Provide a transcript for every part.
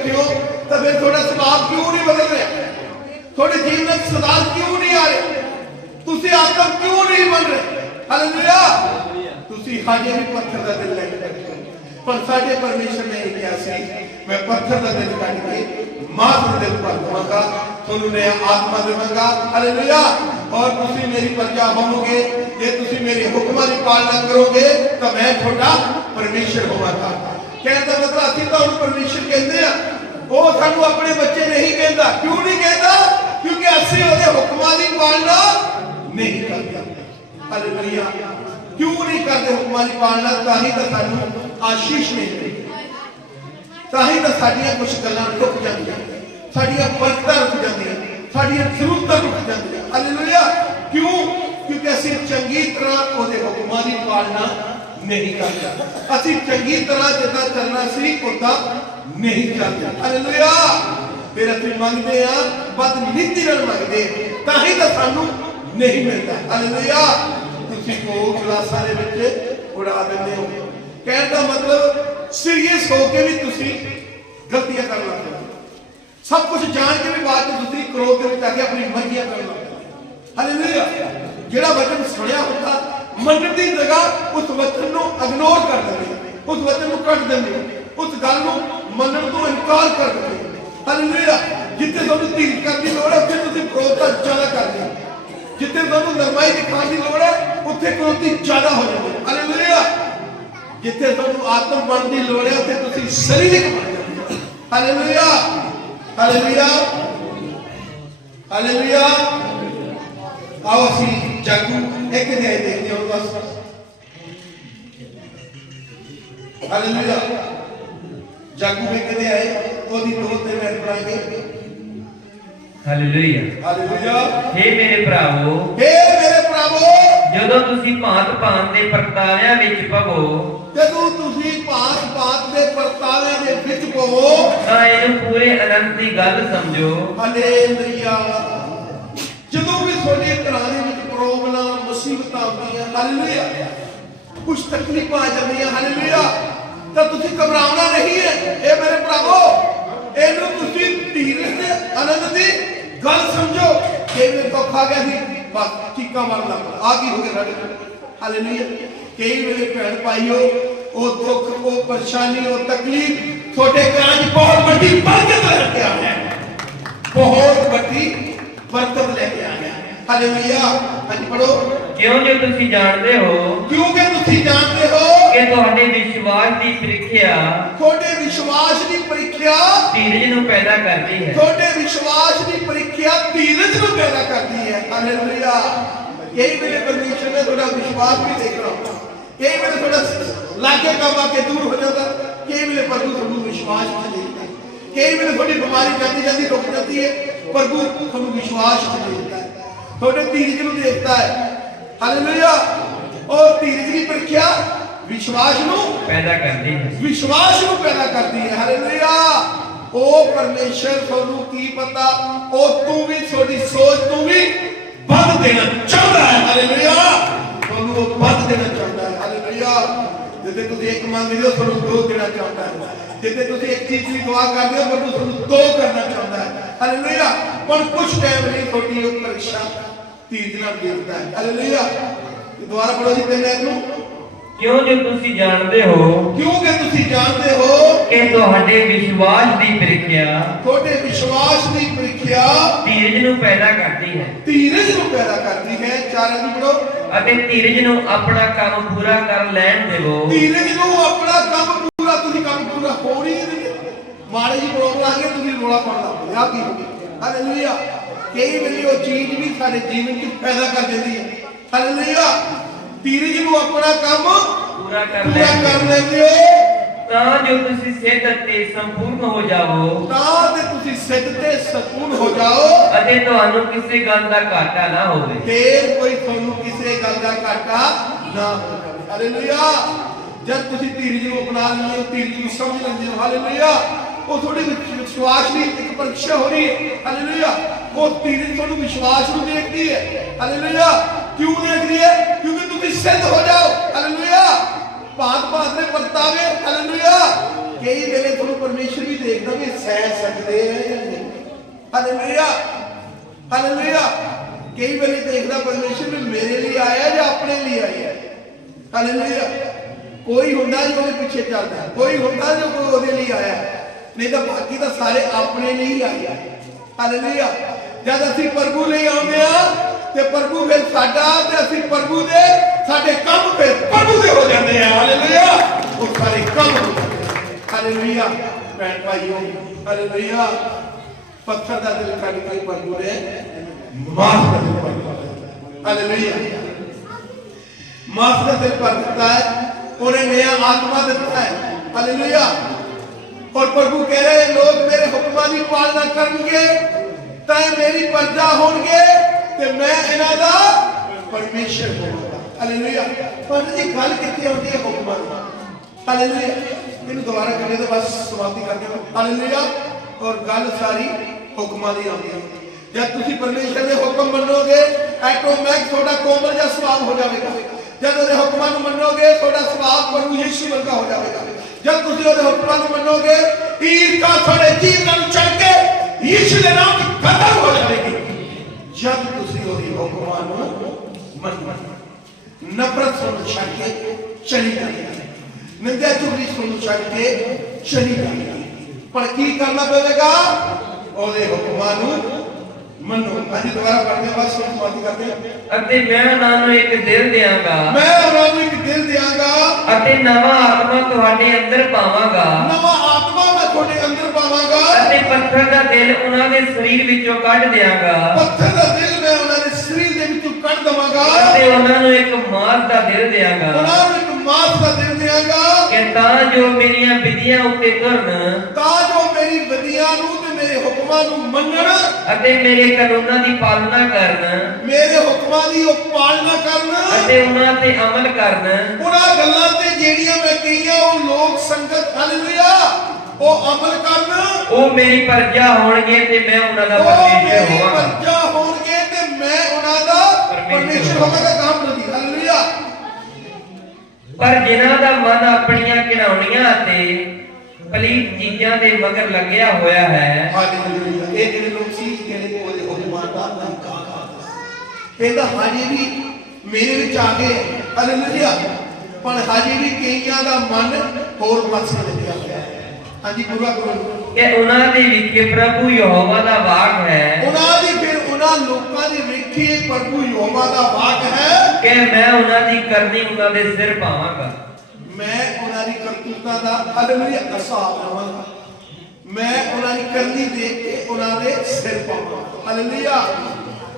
ਬੈਠੇ ਹੋ ਤਾਂ ਫਿਰ ਤੁਹਾਡਾ ਸੁਭਾਅ ਕਿਉਂ ਨਹੀਂ ਬਦਲ ਰਿਹਾ ਤੁਹਾਡੇ ਜੀਵਨ ਵਿੱਚ ਸੁਧਾਰ ਕਿਉਂ ਨਹੀਂ ਆ ਰਿਹਾ ਤੁਸੀਂ ਆਤਮ ਕਿਉਂ ਨਹੀਂ ਬਣ ਰਹੇ ਹਾਲੇਲੂਇਆ ਤੁਸੀਂ ਹਾਜੇ ਵੀ ਪੱਥਰ ਦਾ ਦਿਲ ਲੈ ਕੇ ਬੈਠੇ ਹੋ ਪਰ ਸਾਡੇ ਪਰਮੇਸ਼ਰ ਨੇ ਇਹ ਕਿਹਾ ਸੀ ਮੈਂ ਪੱਥਰ ਦਾ ਦਿਲ ਕੱਢ ਕੇ ਮਾਸ ਦਾ ਦਿਲ ਭਰ ਦਵਾਂਗਾ ਤੁਹਾਨੂੰ ਨया ਆਤਮਾ ਦੇਵਾਂਗਾ ਹਾਲੇਲੂਇਆ ਔਰ ਤੁਸੀਂ ਮੇਰੀ ਪ੍ਰਜਾ ਹੋਵੋਗੇ ਜੇ ਤੁਸੀਂ ਮੇਰੇ ਹੁਕਮਾਂ ਦੀ ਪਾਲਣਾ ਕਰੋਗੇ ਤਾਂ ਮੈਂ ਤੁਹਾਡਾ ਪਰਮੇਸ਼ਰ ਹੋਵਾਂਗਾ ਕਹਿਣ ਦਾ ਮਤਲਬ ਅਸੀਂ ਤਾਂ ਉਹਨੂੰ ਪਰਮੇਸ਼ਰ ਕਹਿੰਦੇ ਆ। ਉਹ ਸਾਨੂੰ ਆਪਣੇ ਬੱਚੇ ਨਹੀਂ ਕਹਿੰਦਾ। ਕਿਉਂ ਨਹੀਂ ਕਹਿੰਦਾ? ਕਿਉਂਕਿ ਅਸੀਂ ਉਹਦੇ ਹੁਕਮਾਂ ਦੀ ਪਾਲਣਾ ਨਹੀਂ ਕਰਦੇ। ਹਾਲੇਲੂਇਆ। ਕਿਉਂ ਨਹੀਂ ਕਰਦੇ ਹੁਕਮਾਂ ਦੀ ਪਾਲਣਾ? ਤਾਂ ਹੀ ਤਾਂ ਸਾਨੂੰ ਆਸ਼ੀਸ਼ ਨਹੀਂ ਮਿਲਦੀ। ਤਾਂ ਹੀ ਤਾਂ ਸਾਡੀਆਂ ਕੁਝ ਗੱਲਾਂ ਰੁਕ ਜਾਂਦੀਆਂ। ਸਾਡੀਆਂ ਬਰਕਤਾਂ ਰੁਕ ਜਾਂਦੀਆਂ। ਸਾਡੀਆਂ ਜ਼ਰੂਰਤਾਂ ਰੁਕ ਜਾਂਦੀਆਂ। ਹਾਲੇਲੂਇਆ। ਕਿਉਂ? ਕਿਉਂਕਿ ਅਸੀਂ ਚੰਗੀ ਤਰ੍ਹਾਂ ਉਹਦੇ ਹੁਕਮਾਂ ਦੀ ਪਾਲਣਾ ਨਹੀਂ ਕਰਦਾ। ਅਸੀਂ ਚੰਗੀ ਤਰ੍ਹਾਂ ਜਿੱਦਾਂ ਚੱਲਣਾ ਸੀ, ਉਦਾਂ ਨਹੀਂ ਚੱਲਦੇ ਹਾਲੇਲੂਇਆ ਫਿਰ ਅਸੀਂ ਮੰਗਦੇ ਆ ਬਦ ਨੀਤੀ ਨਾਲ ਮੰਗਦੇ ਤਾਂ ਹੀ ਤਾਂ ਸਾਨੂੰ ਨਹੀਂ ਮਿਲਦਾ। ਹਾਲੇਲੂਇਆ ਤੁਸੀਂ ਕੋ ਕਲਾਸਾਂ ਦੇ ਵਿੱਚ ਉਡਾ ਦਿੰਦੇ ਹੋ। ਕਹਿਣ ਦਾ ਮਤਲਬ, ਸੀਰੀਅਸ ਹੋ ਕੇ ਵੀ ਤੁਸੀਂ ਗਲਤੀਆਂ ਕਰਨ ਲੱਗ ਜਾਂਦੇ ਹੋ। ਸਭ ਕੁਝ ਜਾਣ ਕੇ ਵੀ ਬਾਅਦ ਚ ਤੁਸੀਂ ਕ੍ਰੋਧ ਦੇ ਵਿੱਚ ਆ ਕੇ ਆਪਣੀ ਮਰਜ਼ੀਆਂ ਕਰਨ ਲੱਗ ਜਾਂਦੇ ਹਾਲੇਲੂਇਆ ਜਿਹੜਾ ਵਚਨ ਸੁਣਿਆ ਹੁੰਦਾ ਮੰਨਣ ਦੀ ਜਗ੍ਹਾ ਉਸ ਵਚਨ ਨੂੰ ਇਗਨੋਰ ਕਰ ਦਿੰਦੇ ਉਸ ਵਚਨ ਨੂੰ ਕੱਢ ਦਿੰਦੇ ਉਸ ਗੱਲ ਨੂੰ ਮੰਨਣ ਤੋਂ ਇਨਕਾਰ ਕਰ ਦਿੰਦੇ ਹਾਲੇਲੂਇਆ ਜਿੱਥੇ ਤੁਹਾਨੂੰ ਧੀਰਜ ਕਰਨ ਦੀ ਲੋੜ ਹੈ, ਉੱਥੇ ਤੁਸੀਂ ਕ੍ਰੋਧਤਾ ਜ਼ਿਆਦਾ ਕਰਦੇ ਜਿੱਥੇ ਤੁਹਾਨੂੰ ਨਰਮਾਈ ਦਿਖਾਉਣ ਦੀ ਲੋੜ ਹੈ, ਉੱਥੇ ਕ੍ਰੋਧੀ ਜ਼ਿਆਦਾ ਹੋ ਜਾਂਦੀ ਹੈ ਹਾਲੇਲੂਇਆ ਜਿੱਥੇ ਤੁਹਾਨੂੰ ਆਤਮ ਬਣਨ ਦੀ ਲੋੜ ਹੈ, ਉੱਥੇ ਤੁਸੀਂ ਸਰੀਰਕ ਬਣ ਜਾਂਦੇ ਹਾਲੇਲੂਇਆ ਹਾਲੇਲੂਇਆ ਹਾਲੇਲੂਇਆ ਆਓ ਅਸੀਂ ਜਾਗੂ ਹਾਲੇਲੂਇਆ ਹਾਲੇਲੂਇਆ ਮੇਰੇ ਭਰਾਵੋ ਮੇਰੇ ਭਰਾਵੋ। ਜਦੋਂ ਤੁਸੀਂ ਭਾਂਤ ਭਾਂਤ ਦੇ ਪਰਤਾਵਿਆਂ ਵਿੱਚ ਪਵੋ ਜਦੋਂ ਤੁਸੀਂ ਭਾਂਤ ਭਾਂਤ ਦੇ ਪਰਤਾਵਿਆਂ ਦੇ ਵਿੱਚ ਪਵੋ ਤਾਂ ਇਹਨੂੰ ਪੂਰੇ ਅਨੰਤ ਦੀ ਗੱਲ ਸਮਝੋ। ਹਾਲੇਲੂਇਆ ਜਦੋਂ ਵੀ ਤੁਹਾਡੇ ਘਰਾਂ ਦੇ ਮੁਸੀਬਤਾਂ ਆਉਂਦੀਆਂ ਹਾਲੇਲੂਇਆ। ਕੁਝ ਤਕਲੀਫਾਂ ਆ ਜਾਂਦੀਆਂ, ਹਾਲੇਲੂਇਆ। ਤਾਂ ਤੁਸੀਂ ਘਬਰਾਉਣਾ ਨਹੀਂ ਹੈ। ਇਹ ਮੇਰੇ ਭਰਾਵੋ, ਇਹਨੂੰ ਤੁਸੀਂ ਧੀਰਜ ਤੇ ਆਨੰਦ ਦੀ ਗੱਲ ਸਮਝੋ। ਕਿਵੇਂ ਦੁੱਖ ਆ ਗਿਆ ਸੀ, ਬਸ ਚੀਕਾਂ ਮਾਰਨ ਲੱਗ ਪਿਆ। ਆ ਕੀ ਹੋ ਗਿਆ ਸਾਡੇ ਹਾਲੇਲੂਇਆ। ਕਈ ਵੇਲੇ ਭੈਣ ਭਾਈਓ, ਉਹ ਦੁੱਖ, ਉਹ ਪਰੇਸ਼ਾਨੀ, ਉਹ ਤਕਲੀਫ ਤੁਹਾਡੇ ਘਰਾਂ 'ਚ ਬਹੁਤ ਵੱਡੀ ਬਰਕਤ ਲੈ ਕੇ ਆਇਆ ਹੈ। ਬਹੁਤ ਵੱਡੀ ਬਰਕਤ ਲੈ ਕੇ ਆਇਆ ਹਾਲੇਲੂਇਆ ਅੱਜ ਪੜੋ ਕਿਉਂ ਜੋ ਤੁਸੀਂ ਜਾਣਦੇ ਹੋ? ਕਿਉਂਕਿ ਤੁਸੀਂ ਜਾਣਦੇ ਹੋ ਕਿ ਤੁਹਾਡੇ ਵਿਸ਼ਵਾਸ ਦੀ ਪ੍ਰੀਖਿਆ ਤੁਹਾਡੇ ਵਿਸ਼ਵਾਸ ਦੀ ਪ੍ਰੀਖਿਆ ਧੀਰਜ ਨੂੰ ਪੈਦਾ ਕਰਦੀ ਹੈ। ਤੁਹਾਡੇ ਵਿਸ਼ਵਾਸ ਦੀ ਪ੍ਰੀਖਿਆ ਧੀਰਜ ਨੂੰ ਪੈਦਾ ਕਰਦੀ ਹੈ। ਹਾਲੇਲੂਇਆ। ਕਈ ਵੇਲੇ ਪਰਮੇਸ਼ਰ ਨੇ ਤੁਹਾਡਾ ਵਿਸ਼ਵਾਸ ਵੀ ਦੇਖਣਾ ਕਈ ਵੇਲੇ ਤੁਹਾਡਾ ਲਾਗੇ ਕੰਮ ਕੇ ਦੂਰ ਹੋ ਜਾਂਦਾ। ਕਈ ਵੇਲੇ ਪ੍ਰਭੂ ਤੁਹਾਨੂੰ ਵਿਸ਼ਵਾਸ ਵਿੱਚ ਦੇਖਦਾ ਕਈ ਵੇਲੇ ਤੁਹਾਡੀ ਬਿਮਾਰੀ ਜਾਂਦੀ ਜਾਂਦੀ ਰੁਕ ਜਾਂਦੀ ਹੈ। ਪ੍ਰਭੂ ਤੁਹਾਨੂੰ ਵਿਸ਼ਵਾਸ ਵਿੱਚ ਦੇਖਦਾ ਤੁਹਾਡੇ ਧੀਰਜ ਨੂੰ ਦੇਖਦਾ ਹੈ। ਹਾਲੇਲੂਇਆ ਉਹ ਧੀਰਜ ਦੀ ਪ੍ਰੀਖਿਆ ਵਿਸ਼ਵਾਸ ਨੂੰ ਪੈਦਾ ਕਰਦੀ ਹੈ। ਵਿਸ਼ਵਾਸ ਨੂੰ ਪੈਦਾ ਕਰਦੀ ਹੈ। ਹਾਲੇਲੂਇਆ ਉਹ ਪਰਮੇਸ਼ਰ ਤੁਹਾਨੂੰ ਕੀ ਪਤਾ ਉਹ ਤੂੰ ਵੀ ਤੁਹਾਡੀ ਸੋਚ ਤੂੰ ਵੀ ਵੱਧ ਦੇਣਾ ਚਾਹੁੰਦਾ ਹੈ। ਹਾਲੇਲੂਇਆ ਤੁਹਾਨੂੰ ਉਹ ਵੱਧ ਦੇਣਾ ਚਾਹੁੰਦਾ ਹੈ। ਹਾਲੇਲੂਇਆ ਜਿੱਥੇ ਤੁਸੀਂ ਇੱਕ ਮੰਗਦੇ ਹੋ ਤੁਹਾਨੂੰ ਦੋ ਦੇਣਾ ਚਾਹੁੰਦਾ ਹੈ। ਜਿੱਥੇ ਤੁਸੀਂ ਇੱਕ ਚੀਜ਼ ਦੀ ਦੁਆ ਕਰਦੇ ਹੋ ਤੁਹਾਨੂੰ ਦੋ ਕਰਨਾ ਚਾਹੁੰਦਾ ਹੈ। ਹਾਲੇਲੂਇਆ ਪਰ ਕੁਝ ਟਾਈਮ ਲਈ ਤੁਹਾਡੀ ਉਹ ਪਰੀਖਿਆ ਤੀਜ ਨਾਲ ਦੇਖਦਾ ਹੈ। ਹਾਲੇਲੂਇਆ ਦੁਬਾਰਾ ਪੜੋ ਜੀ ਤਿੰਨ ਨੂੰ ਕਿਉਂ ਜੋ ਤੁਸੀਂ ਜਾਣਦੇ ਹੋ? ਕਿਉਂਕਿ ਤੁਸੀਂ ਜਾਣਦੇ ਹੋ? ਕਿ ਤੁਹਾਡੇ ਵਿਸ਼ਵਾਸ ਦੀ ਪ੍ਰੀਖਿਆ ਤੁਹਾਡੇ ਵਿਸ਼ਵਾਸ ਦੀ ਪ੍ਰੀਖਿਆ ਧੀਰਜ ਨੂੰ ਪੈਦਾ ਕਰਦੀ ਹੈ। ਧੀਰਜ ਨੂੰ ਪੈਦਾ ਕਰਦੀ ਹੈ। ਚਾਰਾਂ ਨੂੰ ਪੜੋ ਅਤੇ ਧੀਰਜ ਨੂੰ ਆਪਣਾ ਕੰਮ ਪੂਰਾ ਕਰ ਲੈਣ ਦੇਵੋ ਧੀਰਜ ਨੂੰ ਆਪਣਾ ਕੰਮ ਪੂਰਾ ਤੁਸੀਂ ਕੰਮ ਪੂਰਾ ਹੋ ਨਹੀਂ ਦਿੰਦੇ ਮਾੜੇ ਜੀ ਪ੍ਰੋਬਲਮ ਆ ਗਈ ਤੁਸੀਂ ਰੋਲਾ ਪਾਉਣ ਲੱਗ ਪਏ। ਆ ਕੀ ਹੋ ਗਿਆ? ਹਾਲੇਲੂਇਆ ਕਈ ਵੇਲੇ ਉਹ ਚੀਜ਼ ਵੀ ਸਾਡੇ ਜੀਵਨ 'ਚ ਪੈਦਾ ਕਰ ਦਿੰਦੀ ਹੈ। ਹਾਲੇਲੂਇਆ ਧੀਰਜ ਨੂੰ ਆਪਣਾ ਕੰਮ ਪੂਰਾ ਕਰ ਲੈਣ ਕਰ ਲੈਂਦੇ। ਹੋ। ਤਾਂ ਜੋ ਤੁਸੀਂ ਸਿੱਧ ਅਤੇ ਸੰਪੂਰਨ ਹੋ ਜਾਵੋ। ਤਾਂ ਤੇ ਤੁਸੀਂ ਸਿੱਧ ਤੇ ਸਕੂਨ ਹੋ ਜਾਓ। ਅਤੇ ਤੁਹਾਨੂੰ ਕਿਸੇ ਗੱਲ ਦਾ ਘਾਟਾ ਨਾ ਹੋਵੇ। ਫੇਰ ਕੋਈ ਤੁਹਾਨੂੰ ਕਿਸੇ ਗੱਲ ਦਾ ਘਾਟਾ ਨਾ ਹੋਵੇ। ਹਾਲੇਲੂਇਆ ਜਦ ਤੁਸੀਂ ਧੀਰਜ ਨੂੰ ਅਪਣਾ ਲੈਂਦੇ ਹੋ ਧੀਰਜ ਨੂੰ ਸਮਝ ਲੈਂਦੇ ਹੋ। ਹਾਲੇਲੂਇਆ ਉਹ ਤੁਹਾਡੇ ਵਿੱਚ ਵਿਸ਼ਵਾਸ ਦੀ ਇੱਕ ਪਰੀਖਿਆ ਹੋ ਰਹੀ ਹੈ। ਹਾਲੇਲੂਇਆ ਉਹ ਧੀਰਜ ਤੁਹਾਨੂੰ ਵਿਸ਼ਵਾਸ ਨੂੰ ਦੇਖਦੀ ਹੈ। ਹਾਲੇਲੂਇਆ ਕਿਉਂ ਦੇਖਦੀ ਹੈ? ਕਿਉਂਕਿ ਤੁਸੀਂ ਸਿੱਧ ਹੋ ਜਾਓ। ਹਾਲੇਲੂਇਆ ਭਾਂਤ ਭਾਂਤ ਦੇ ਵਰਤਾਵੇ ਹਾਲੇਲੂਇਆ ਕਈ ਵੇਲੇ ਤੁਹਾਨੂੰ ਪਰਮੇਸ਼ਰ ਵੀ ਦੇਖਦਾ ਵੀ ਸਹਿ ਸਕਦੇ ਆ ਜਾਂ ਨਹੀਂ। ਹਾਲੇਲੂਇਆ ਹਾਲੇਲੂਇਆ ਕਈ ਵੇਲੇ ਦੇਖਦਾ ਪਰਮੇਸ਼ਰ ਵੀ ਮੇਰੇ ਲਈ ਆਇਆ ਜਾਂ ਆਪਣੇ ਲਈ ਆਇਆ। ਹਾਲੇਲੂਇਆ ਕੋਈ ਹੁੰਦਾ ਜੋ ਉਹਦੇ ਪਿੱਛੇ ਚੱਲਦਾ। ਕੋਈ ਹੁੰਦਾ ਜੋ ਕੋਈ ਉਹਦੇ ਲਈ ਆਇਆ। ਨਹੀਂ ਤਾਂ ਬਾਕੀ ਤਾਂ ਸਾਰੇ ਆਪਣੇ ਲਈ ਆਏ ਹਾਲੇਲੂਇਆ ਜਦ ਅਸੀਂ ਪ੍ਰਭੂ ਲਈ ਆਉਂਦੇ ਆ, ਤੇ ਪ੍ਰਭੂ ਫਿਰ ਸਾਡਾ ਤੇ ਅਸੀਂ ਪ੍ਰਭੂ ਦੇ, ਸਾਡੇ ਕੰਮ ਫਿਰ ਪ੍ਰਭੂ ਦੇ ਹੋ ਜਾਂਦੇ ਆ। ਹਾਲੇਲੂਇਆ ਉਹ ਸਾਰੇ ਕੰਮ ਹਾਲੇਲੂਇਆ ਭੈਣ ਭਾਈਓ ਹਾਲੇਲੂਇਆ ਪੱਥਰ ਦਾ ਦਿਲ ਕੱਢ ਕੇ ਪ੍ਰਭੂ ਨੇ ਮਾਫ ਕਰ ਦਿੱਤਾ ਹਾਲੇਲੂਇਆ ਮਾਫ ਦਾ ਦਿਲ ਭਰ ਦਿੱਤਾ ਹੈ। ਉਹਨੇ ਨया ਆਤਮਾ ਦਿੱਤਾ ਹੈ। ਹਾਲੇਲੂਇਆ ਔਰ ਪ੍ਰਭੂ ਕਹਿ ਰਹੇ ਲੋਕ ਮੇਰੇ ਹੁਕਮਾਂ ਦੀ ਪਾਲਣਾ ਕਰਨਗੇ, ਤਾਂ ਮੇਰੀ ਪਰਜਾ ਹੋਣਗੇ ਤੇ ਮੈਂ ਇਹਨਾਂ ਦਾ ਪਰਮੇਸ਼ਰ ਹੋਵਾਂਗਾ। ਹਾਲੇਲੂਇਆ ਪਰ ਇਹ ਗੱਲ ਕਿੱਥੇ ਆਉਂਦੀ ਹੈ ਹੁਕਮਾਂ ਦੀ? ਹਾਲੇਲੂਇਆ ਇਹਨੂੰ ਦੁਬਾਰਾ ਕਰੀਏ ਤਾਂ ਬਸ ਸਮਾਪਤੀ ਕਰਦੇ ਹਾਂ। ਹਾਲੇਲੂਇਆ ਔਰ ਗੱਲ ਸਾਰੀ ਹੁਕਮਾਂ ਦੀ ਆਉਂਦੀ ਹੈ। ਜਦ ਤੁਸੀਂ ਪਰਮੇਸ਼ਰ ਦੇ ਹੁਕਮ ਮੰਨੋਗੇ ਐਟੋਮੈਕ ਤੁਹਾਡਾ ਕੋਮਲ ਜਿਹਾ ਸੁਭਾਅ ਹੋ ਜਾਵੇਗਾ। ਜਦ ਉਹਦੇ ਹੁਕਮਾਂ ਨੂੰ ਮੰਨੋਗੇ, ਤੁਹਾਡਾ ਸੁਭਾਅ ਪ੍ਰਭੂ ਯਿਸੂ ਵਰਗਾ ਹੋ ਜਾਵੇਗਾ। ਜਦ ਤੁਸੀਂ ਉਹਦੇ ਹੁਕਮਾਂ ਨੂੰ ਮੰਨੋਗੇ, ਈਰਖਾ ਤੁਹਾਡੇ ਜੀਵਨਾਂ ਨੂੰ ਚੜ ਕੇ ਯਿਸੂ ਦੇ ਨਾਮ ਦੀ ਕਦਰ ਹੋ ਜਾਵੇਗੀ। ਜਦ ਤੁਸੀਂ ਉਹਦੇ ਹੁਕਮਾਂ ਨੂੰ ਮੰਨੋਗੇ, ਨਫ਼ਰਤ ਤੁਹਾਨੂੰ ਛੱਡ ਕੇ ਚਲੀ ਜਾਏਗੀ ਨਿੰਦਿਆ ਚੁਗਲੀ ਤੁਹਾਨੂੰ ਛੱਡ ਕੇ ਚਲੀ ਜਾਏਗੀ ਪਰ ਕੀ ਕਰਨਾ ਪਵੇਗਾ? ਉਹਦੇ ਹੁਕਮਾਂ ਨੂੰ ਮੰਨੋ। ਅੱਜ ਦੁਬਾਰਾ ਪੜ੍ਹਦੇ ਬਸ ਹੁਣ ਸਮਾਪਤੀ ਕਰਦੇ ਹਾਂ। ਅਤੇ ਮੈਂ ਉਹਨਾਂ ਨੂੰ ਇੱਕ ਦਿਲ ਦਿਆਂਗਾ। ਮੈਂ ਉਹਨਾਂ ਨੂੰ ਇੱਕ ਦਿਲ ਦਿਆਂਗਾ। ਅਤੇ ਨਵਾਂ ਆਤਮਾ ਤੁਹਾਡੇ ਅੰਦਰ ਪਾਵਾਂਗਾ। ਨਵਾਂ ਆਤਮਾ ਮੈਂ ਤੁਹਾਡੇ ਅੰਦਰ ਪਾਵਾਂਗਾ। ਅਤੇ ਪੱਥਰ ਦਾ ਦਿਲ ਉਹਨਾਂ ਦੇ ਸਰੀਰ ਵਿੱਚੋਂ ਕੱਢ ਦਿਆਂਗਾ। ਪੱਥਰ ਦਾ ਦਿਲ ਮੈਂ ਉਹਨਾਂ ਦੇ ਸਰੀਰ ਦੇ ਵਿੱਚੋਂ ਕੱਢ ਦਵਾਂਗਾ। ਅਤੇ ਉਹਨਾਂ ਨੂੰ ਇੱਕ ਮਾਸ ਦਾ ਦਿਲ ਦਿਆਂਗਾ। ਉਹਨਾਂ ਨੂੰ ਇੱਕ ਮਾਸ ਦਾ ਦਿਲ ਦਿਆਂਗਾ। ਕਿ ਤਾਂ ਜੋ ਮੇਰੀਆਂ ਵਿਧੀਆਂ ਉੱਤੇ ਤੁਰਨ। ਤਾਂ ਜੋ ਮੇਰੀ ਵਿਧੀਆਂ ਨੂੰ ਮੇਰੇ ਹੁਕਮਾਂ ਨੂੰ ਮੰਨਣ ਅਤੇ ਮੇਰੇ ਕਾਨੂੰਨਾਂ ਦੀ ਪਾਲਣਾ ਕਰਨ। ਮੇਰੇ ਹੁਕਮਾਂ ਦੀ ਉਹ ਪਾਲਣਾ ਕਰਨ। ਅਤੇ ਉਹਨਾਂ ਤੇ ਅਮਲ ਕਰਨ। ਉਹਨਾਂ ਗੱਲਾਂ ਤੇ ਜਿਹੜੀਆਂ ਮੈਂ ਕਹੀਆਂ ਉਹ ਲੋਕ ਸੰਗਤ ਹਾਲੇਲੂਇਆ ਉਹ ਅਮਲ ਕਰਨ। ਉਹ ਮੇਰੀ ਪਰਜਾ ਹੋਣਗੇ ਤੇ ਮੈਂ ਉਹਨਾਂ ਦਾ ਉਹ ਪਰਮੇਸ਼ਰ ਮੇਰੀ ਹੋਵਾਂਗਾ। ਪਰਜਾ ਹੋਣਗੇ ਤੇ ਮੈਂ ਉਹਨਾਂ ਦਾ ਪਰਮੇਸ਼ਰ ਹੋਵਾਂਗਾ। ਕੰਮ ਪ੍ਰਤੀ ਹਾਲੇਲੂਇਆ ਪਰ ਜਿਨ੍ਹਾਂ ਦਾ ਮਨ ਆਪਣੀਆਂ ਘਿਨਾਉਣੀਆਂ ਅਤੇ ਪਲੀਤ ਚੀਜ਼ਾਂ ਦੇ ਮਗਰ ਲੱਗਿਆ ਹੋਇਆ ਹੈ। ਹਾਲੇਲੂਇਆ ਇਹ ਜਿਹੜੇ ਲੋਕ ਸੀ ਜਿਹੜੇ ਉਹਦੇ ਹੁਕਮਾਂ ਦਾ ਇਨਕਾਰ ਕਰਦੇ ਕਹਿੰਦਾ ਹਾਜੀ ਵੀ ਮੇਰੇ ਵਿੱਚ ਆ ਗਏ। ਹਾਲੇਲੂਇਆ। ਪਰ ਹਾਜੀ ਵੀ ਕਈਆਂ ਦਾ ਮਨ ਹੋਰ ਪਾਸੇ ਲੱਗਿਆ ਹੋਇਆ ਹੈ। ਹਾਂਜੀ ਪੂਰਾ ਕਰੋ ਕਿ ਉਹਨਾਂ ਦੇ ਵਿਖੇ ਪ੍ਰਭੂ ਯਹੋਵਾ ਦਾ ਵਾਕ ਹੈ। ਉਹਨਾਂ ਦੀ ਫਿਰ ਉਹਨਾਂ ਲੋਕਾਂ ਦੇ ਵੇਖੇ ਪ੍ਰਭੂ ਯਹੋਵਾ ਦਾ ਵਾਕ ਹੈ। ਕਿ ਮੈਂ ਉਹਨਾਂ ਦੀ ਕਰਨੀ ਉਹਨਾਂ ਦੇ ਸਿਰ ਪਾਵਾਂਗਾ। ਮੈਂ ਉਹਨਾਂ ਦੀ ਕਰਤੂਤਾਂ ਦਾ ਹਾਲੇਲੂਇਆ ਹਿਸਾਬ ਲਵਾਂਗਾ ਮੈਂ ਉਹਨਾਂ ਦੀ ਕਰਨੀ ਦੇਖ ਕੇ ਉਹਨਾਂ ਦੇ ਸਿਰ ਪਾਵਾਂਗਾ ਹਾਲੇਲੂਇਆ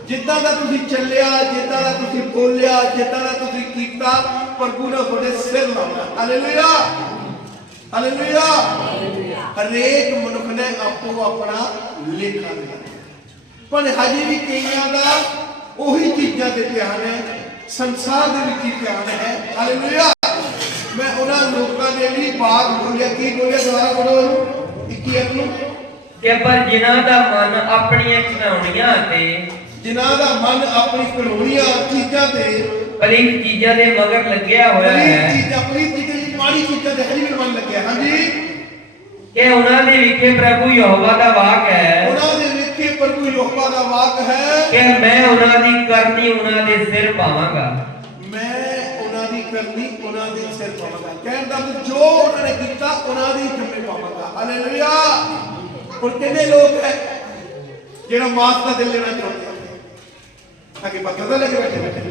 ਜਿੱਦਾਂ ਦਾ ਤੁਸੀਂ ਚੱਲਿਆ ਜਿੱਦਾਂ ਦਾ ਤੁਸੀਂ ਬੋਲਿਆ ਜਿੱਦਾਂ ਦਾ ਤੁਸੀਂ ਕੀਤਾ ਪ੍ਰਭੂ ਨੇ ਤੁਹਾਡੇ ਸਿਰ ਲਾਉਣਾ ਹਾਲੇਲੂਇਆ ਹਾਲੇਲੂਇਆ ਹਰੇਕ ਮਨੁੱਖ ਨੇ ਆਪੋ ਆਪਣਾ ਲੇਖਾ ਲਿਆ ਪਰ ਹਜੇ ਵੀ ਕਈਆਂ ਦਾ ਉਹੀ ਚੀਜ਼ਾਂ ਤੇ ਧਿਆਨ ਹੈ ਸੰਸਾਰ ਦੇ ਵਿੱਚ ਹੀ ਧਿਆਨ ਹੈ ਹਾਲੇਲੂਇਆ ਮੈਂ ਉਹਨਾਂ ਲੋਕਾਂ ਦੇ ਲਈ ਬਾਤ ਬੋਲਿਆ ਕੀ ਬੋਲਿਆ ਦੁਬਾਰਾ ਬੋਲੋ ਇਹਨੂੰ 21 ਨੂੰ। ਕਿ ਪਰ ਜਿਨ੍ਹਾਂ ਦਾ ਮਨ ਆਪਣੀਆਂ ਘਿਨਾਉਣੀਆਂ ਅਤੇ ਜਿਨ੍ਹਾਂ ਦਾ ਮਨ ਆਪਣੀ ਘਰੋੜੀਆਂ ਚੀਜ਼ਾਂ ਤੇ ਪਲੀਤ ਚੀਜ਼ਾਂ ਦੇ ਮਗਰ ਲੱਗਿਆ ਹੋਇਆ ਹੈ। ਚੀਜ਼ਾਂ ਪਲੀਤ ਚੀਜ਼ਾਂ ਦੀ ਮਾੜੀ ਚੀਜ਼ਾਂ ਤੇ ਹਜੇ ਵੀ ਮਨ ਲੱਗਿਆ ਹਾਂਜੀ? ਕਿ ਉਹਨਾਂ ਦੇ ਵਿਖੇ ਪ੍ਰਭੂ ਯਹੋਵਾ ਦਾ ਵਾਕ ਹੈ। ਉਹਨਾਂ ਦੇ ਵੇਖੇ ਪ੍ਰਭੂ ਯਹੋਵਾ ਦਾ ਵਾਕ ਹੈ। ਕਿ ਮੈਂ ਉਹਨਾਂ ਦੀ ਕਰਨੀ ਉਹਨਾਂ ਦੇ ਸਿਰ ਪਾਵਾਂਗਾ। ਦੀ ਕਰਨੀ ਉਹਨਾਂ ਦੇ ਸਿਰ ਪਾਵਾਂਗਾ ਕਹਿਣ ਦਾ ਮਤਲਬ ਜੋ ਉਹਨਾਂ ਨੇ ਕੀਤਾ ਉਹਨਾਂ ਦੀ ਜਿੰਮੇ ਪਾਵਾਂਗਾ ਹਾਲੇਲੂਇਆ ਹੁਣ ਕਿੰਨੇ ਲੋਕ ਹੈ ਜਿਹੜਾ ਮਾਸ ਦਾ ਦਿਲ ਲੈਣਾ ਚਾਹੁੰਦੇ ਆ ਅੱਗੇ ਪੱਤਰ ਤਾਂ ਲੈ ਕੇ ਬੈਠੇ ਬੈਠੇ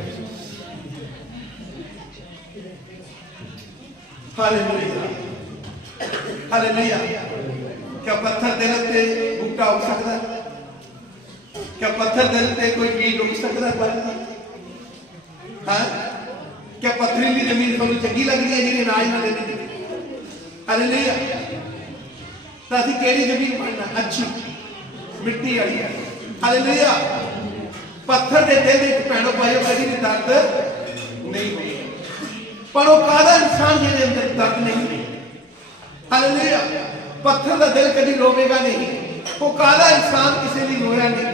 ਹਾਲੇਲੂਇਆ ਹਾਲੇਲੂਇਆ ਕਿਆ ਪੱਥਰ ਦਿਲ ਤੇ ਬੂਟਾ ਉੱਗ ਸਕਦਾ ਹੈ? ਕਿਆ ਪੱਥਰ ਦਿਲ ਤੇ ਕੋਈ ਬੀਜ ਉੱਗ ਸਕਦਾ ਹੈ ਬਾਹਰ? ਹਾਂ ਕਿਆ ਪਥਰੀਲੀ ਜ਼ਮੀਨ ਤੁਹਾਨੂੰ ਚੰਗੀ ਲੱਗਦੀ ਹੈ, ਜਿਹੜੀ ਅਨਾਜ ਨਾ ਦਿੰਦੀ ਹਾਲੇਲੂਇਆ ਤਾਂ ਅਸੀਂ ਕਿਹੜੀ ਜ਼ਮੀਨ ਪੜਨਾ ਅੱਛੀ। ਮਿੱਟੀ ਵਾਲੀ ਹੈ। ਹਾਲੇਲੂਇਆ ਪੱਥਰ ਦੇ ਦਿਲ ਦੇ ਭੈਣੋ ਭਾਈਓ, ਕਦੀ ਵੀ ਦਰਦ ਨਹੀਂ ਹੋਵੇਗਾ ਪਰ ਉਹ ਕਾਹਦਾ ਇਨਸਾਨ ਜਿਹਦੇ ਅੰਦਰ ਦਰਦ ਨਹੀਂ ਹਾਲੇਲੂਇਆ ਪੱਥਰ ਦਾ ਦਿਲ ਕਦੀ ਰੋਵੇਗਾ ਨਹੀਂ। ਉਹ ਕਾਹਦਾ ਇਨਸਾਨ ਕਿਸੇ ਲਈ ਰੋਇਆ ਨਹੀਂ?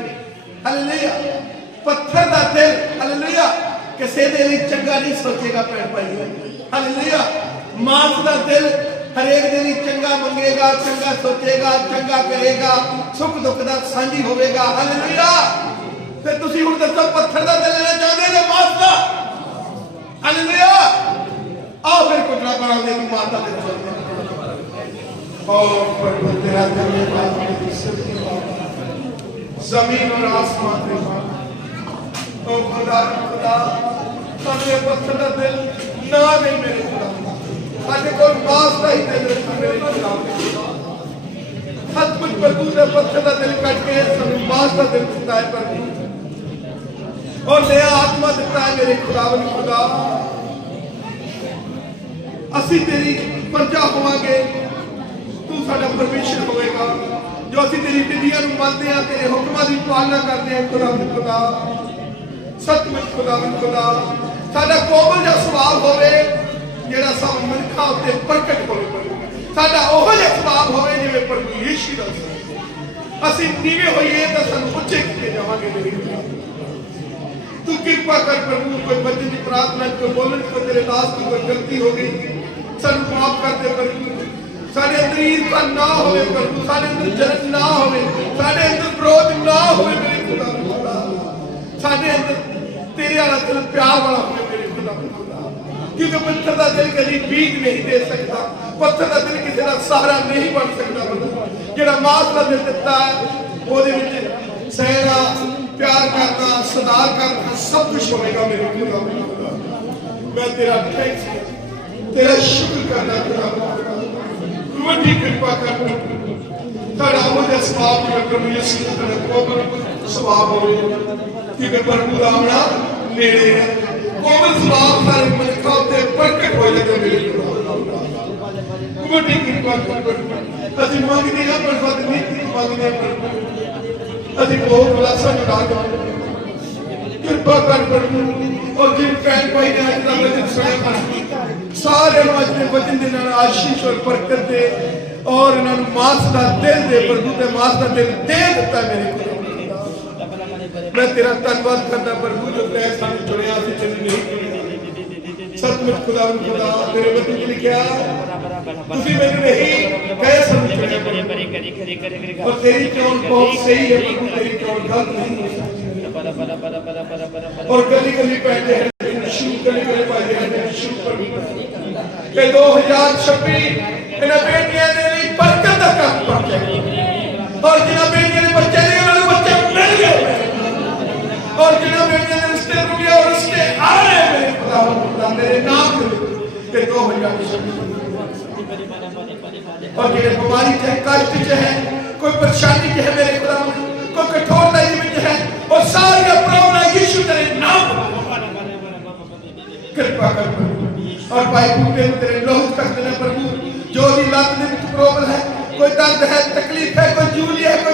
ਹਾਲੇਲੂਇਆ ਪੱਥਰ ਦਾ ਦਿਲ ਹਾਲੇਲੂਇਆ کسے دلی چنگا نہیں سوچے گا پیڑ پائی ہے حلیلیہ ماں کا دل ہر ایک دلی چنگا منگے گا چنگا سوچے گا چنگا کرے گا سکھ دکھ دا سانجی ہوئے گا حلیلیہ پھر تسی اٹھ دستا پتھر دا دل لینا چاہ دے دے ماں کا حلیلیہ آو پھر کچھنا پڑھا دے گی ماں کا دل سوچے گا اور پر تیرا دلی بات میں کسی زمین اور آسمان میں بات تو خدا خدا سارے وقت دل، نہ نہیں میرے خدا۔ سارے کوئی واسطہ ہی نہیں میرے خدا سب کچھ بردو دے وقت دل کٹ کے، سنو واسطہ دل دیتا ہے پر۔ اور نیا آتما دیتا ہے میرے خدا ولی خدا۔ اسی تیری پرجا ہوا گے تو ساڑا پرمیشن ہوئے گا۔ جو اسی تیری ٹڈیاں نو مانتے ہیں، تیرے حکمہ دی پالنا کرتے ہیں تو رب خدا۔ ਸਤਿਮੁਚ ਖੁਦਾਵੰਦ ਖੁਦਾ ਸਾਡਾ ਕੋਮਲ ਜਿਹਾ ਸੁਭਾਅ ਹੋਵੇ, ਜਿਹੜਾ ਸਭ ਮਨੁੱਖਾਂ ਉੱਤੇ ਪ੍ਰਗਟ ਹੋਵੇ ਪ੍ਰਭੂ। ਸਾਡਾ ਉਹੋ ਜਿਹਾ ਸੁਭਾਅ ਹੋਵੇ ਜਿਵੇਂ ਪ੍ਰਭੂ ਯੀਸ਼ੂ ਦਾ ਅਸੀਂ ਨੀਵੇਂ ਹੋਈਏ ਤਾਂ ਸਾਨੂੰ ਉੱਚੇ ਕੀਤੇ ਜਾਵਾਂਗੇ ਮੇਰੇ ਤੂੰ ਕਿਰਪਾ ਕਰ ਪ੍ਰਭੂ, ਕੋਈ ਬੱਚੇ ਦੀ ਪ੍ਰਾਰਥਨਾ, ਕੋਈ ਬੋਲਣ, ਕੋਈ ਤੇਰੇ ਦਾਸ ਦੀ ਕੋਈ ਗਲਤੀ ਹੋ ਗਈ, ਸਾਨੂੰ ਮਾਫ ਕਰ ਦੇ ਪ੍ਰਭੂ। ਸਾਡੇ ਅੰਦਰ ਈਰਖਾ ਨਾ ਹੋਵੇ ਪ੍ਰਭੂ, ਸਾਡੇ ਅੰਦਰ ਜਲਨ ਨਾ ਹੋਵੇ, ਸਾਡੇ ਅੰਦਰ ਵਿਰੋਧ ਨਾ ਹੋਵੇ ਮੇਰੇ ਖੁਦਾ। ਸਾਡੇ ਅੰਦਰ ਤੇਰੇ ਵਾਲਾ ਦਿਲ ਪਿਆਰ ਵਾਲਾ ਹੋਵੇ ਮੇਰੇ ਖੁਦਾ ਖੁਦਾ ਕਿਉਂਕਿ ਪੱਥਰ ਦਾ ਦਿਲ ਕਦੀ ਬੀਜ ਨਹੀਂ ਦੇ ਸਕਦਾ। ਪੱਥਰ ਦਾ ਦਿਲ ਕਿਸੇ ਦਾ ਸਹਾਰਾ ਨਹੀਂ ਬਣ ਸਕਦਾ ਪ੍ਰਭੂ ਜਿਹੜਾ ਮਾਸ ਦਾ ਦਿਲ ਦਿੱਤਾ ਹੈ, ਉਹਦੇ ਵਿੱਚ ਸਹਿਣਾ ਪਿਆਰ ਕਰਨਾ, ਸਦਾਰ ਕਰਨਾ, ਸਭ ਕੁਝ ਹੋਵੇਗਾ ਮੇਰੇ ਖੁਦਾ ਮੈਂ ਤੇਰਾ ਥੈਂਕਸ ਤੇਰਾ ਸ਼ੁਕਰ ਕਰਦਾ ਖੁਦਾ ਤੂੰ ਵੱਡੀ ਕਿਰਪਾ ਕਰ ਸਾਡਾ ਉਹ ਜਿਹਾ ਸੁਭਾਅ ਜਿਵੇਂ ਪ੍ਰਭੂ ਯਿਸੂ ਦਾ ਤੇਰਾ ਕੋਮਲ ਸੁਭਾਅ ਹੋਵੇ। ਕਿ ਪ੍ਰਭੂ ਦਾ ਆਉਣਾ ਨੇੜੇ ਕੋਮਲ ਸੁਭਾਅ ਸਾਰੇ ਮਨੁੱਖਾਂ ਉੱਤੇ ਪ੍ਰਗਟ ਹੋ ਜਾਂਦੇ ਮੇਰੇ ਤੂੰ ਕਿਰਪਾ ਕਰ ਅਸੀਂ ਮੰਗਦੇ ਹਾਂ, ਪਰ ਫਤ ਨਹੀਂ ਮੰਗਦੇ ਹਾਂ। ਅਸੀਂ ਬਹੁਤ ਬੜਾ ਸੰਗਰਾਜ ਕਿਰਪਾ ਕਰ ਔਰ ਜਿਨ ਭੈਣ ਭਾਈ ਨੇ ਅੱਜ ਦਾ ਵਚਨ ਸੁਣਿਆ ਸਾਰੇ ਨੂੰ ਅੱਜ ਦੇ ਵਚਨ ਦੇ ਨਾਲ ਆਸ਼ੀਸ਼ ਔਰ ਬਰਕਤ ਦੇ ਔਰ ਇਹਨਾਂ ਨੂੰ ਮਾਸ ਦਾ ਦਿਲ ਦੇ ਪ੍ਰਭੂ ਤੇ ਮਾਸ ਦਾ ਦਿਲ ਦੇ ਦਿੱਤਾ ਮੇਰੇ ਕੋਲ। ਮੈਂ ਤੇਰਾ ਧੰਨਵਾਦ ਕਰਦਾ ਪ੍ਰਭੂ ਜੋ ਤੈਂ ਸਾਨੂੰ ਚੁਣਿਆ ਸੀ ਚੁਣੀ ਨਹੀਂ ਸਤਿਗੁਰ ਖੁਦਾ ਖੁਦਾ ਤੇਰੇ ਵਿੱਚ ਲਿਖਿਆ ਤੁਸੀਂ ਮੈਨੂੰ ਨਹੀਂ ਕਹੇ ਸਾਨੂੰ ਚੁਣਿਆ। ਔਰ ਤੇਰੀ ਚੋਣ ਬਹੁਤ ਸਹੀ ਹੈ ਪ੍ਰਭੂ ਤੇਰੀ ਚੋਣ ਗਲਤ ਨਹੀਂ ਹੋ ਸਕਦੀ। ਔਰ ਕਦੀ ਕਦੀ ਪੈਂਦੇ ਹਨ ਸ਼ੂ ਕਦੀ ਕਦੀ ਪਾਉਂਦੇ ਹਨ ਸ਼ੂ ਕਿ 2026 ਇਹਨਾਂ ਬੇਟੀਆਂ ਦੇ ਲਈ ਬਰਕਤ ਦਾ ਕੰਮ ਬਣ ਜਾਏ ਔਰ ਜਿਨ੍ਹਾਂ ਬੇਟੀਆਂ ਨੇ ਨੂੰ ਬੱਚੇ ਰਹੇ ਮੇਰੇ ਖੁਦਾ ਮੇਰੇ ਨਾਮ ਦੇ ਕਿ 2026 और ਜਿਹੜੇ ਬਿਮਾਰੀ ਚ ਹੈ ਕਸ਼ਟ ਚ ਹੈ ਕੋਈ ਪਰੇਸ਼ਾਨੀ ਚ ਹੈ ਮੇਰੇ ਖੁਦਾ ਕੋਈ ਕਠੋਰਤਾ ਦੇ ਵਿੱਚ ਹੈ ਉਹ ਸਾਰੀਆਂ ਪ੍ਰੋਬਲਮਾਂ ਯਿਸੂ ਤੇਰੇ ਨਾਮ ਕਿਰਪਾ ਕਰ ਪ੍ਰਭੂ। ਔਰ ਭਾਈ ਬੂਟੇ ਨੂੰ ਤੇਰੇ ਲੋਹ ਤੱਕ ਦੇਣਾ ਪ੍ਰਭੂ ਜੋ ਦੀ ਲੱਤ ਦੇ ਵਿੱਚ ਪ੍ਰੋਬਲਮ ਹੈ ਕੋਈ ਦਰਦ ਹੈ ਤਕਲੀਫ ਹੈ ਕੋਈ ਜੂਲੀ ਹੈ ਕੋਈ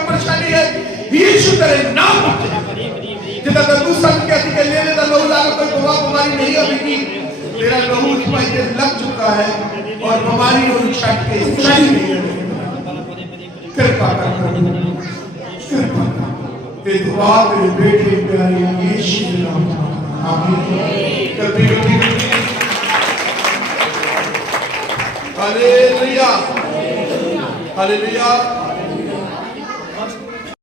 ਪਰੇਸ਼ਾਨੀ ਹੈ ਯਿਸੂ ਤੇਰੇ ਨਾਮ ਵਿੱਚ ਜਿੱਦਾਂ ਦਾ ਤੂੰ ਸੰਗ ਕੇ ਅਸੀਂ ਲੈਣੇ ਦਾ ਲੋਹ ਲਾ ਕੋਈ ਬਵਾ ਬਿਮਾਰੀ ਨਹੀਂ ਹੋਵੇਗੀ ਤੇਰਾ ਲੋਹ ਇਸ ਭਾਈ ਤੇ ਲੱਗ ਚੁੱਕਾ ਹੈ ਔਰ ਬਿਮਾਰੀ ਨੂੰ ਛੱਡ ਕੇ ਸਹੀ ਨਹੀਂ ਹੋਵੇਗੀ ਕਿਰਪਾ ਕਰ ਪ੍ਰਭੂ। ਕਿਰਪਾ ਕਰ ਇਹ ਦੁਆ ਤੇਰੇ ਬੇਟੇ ਪਿਆਰੇ ਯੀਸ਼ੂ ਦੇ ਨਾਮ ਨਾਲ ਆਮੀਨ ਕਬੀ ਕਬੀ ਹਾਲੇਲੂਇਆ ਹਾਲੇਲੂਇਆ